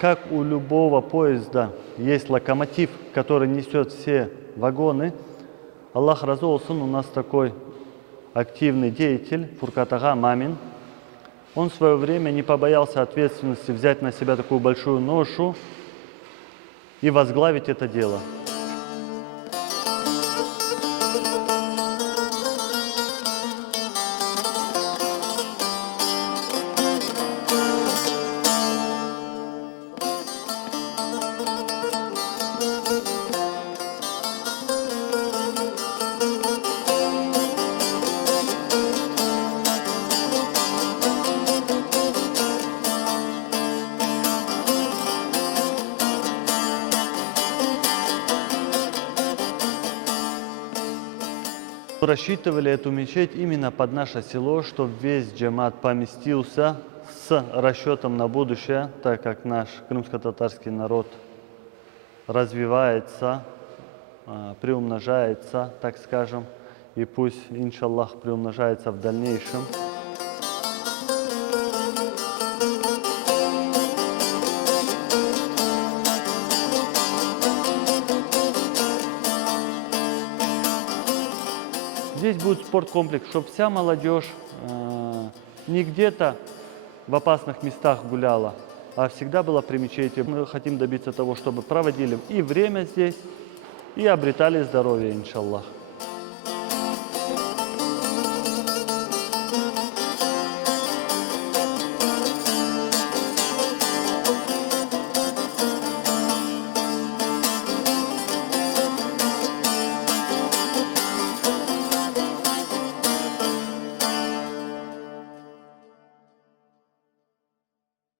как у любого поезда есть локомотив, который несет все вагоны, Аллах разы olsun, у нас такой активный деятель, Фуркат Ага Мамин. Он в свое время не побоялся ответственности взять на себя такую большую ношу и возглавить это дело. Рассчитывали эту мечеть именно под наше село, чтобы весь джамат поместился с расчетом на будущее, так как наш крымско-татарский народ развивается, приумножается, так скажем, и пусть, иншаллах, приумножается в дальнейшем. Здесь будет спорткомплекс, чтобы вся молодежь не где-то в опасных местах гуляла, а всегда была при мечети. Мы хотим добиться того, чтобы проводили и время здесь, и обретали здоровье, иншаллах.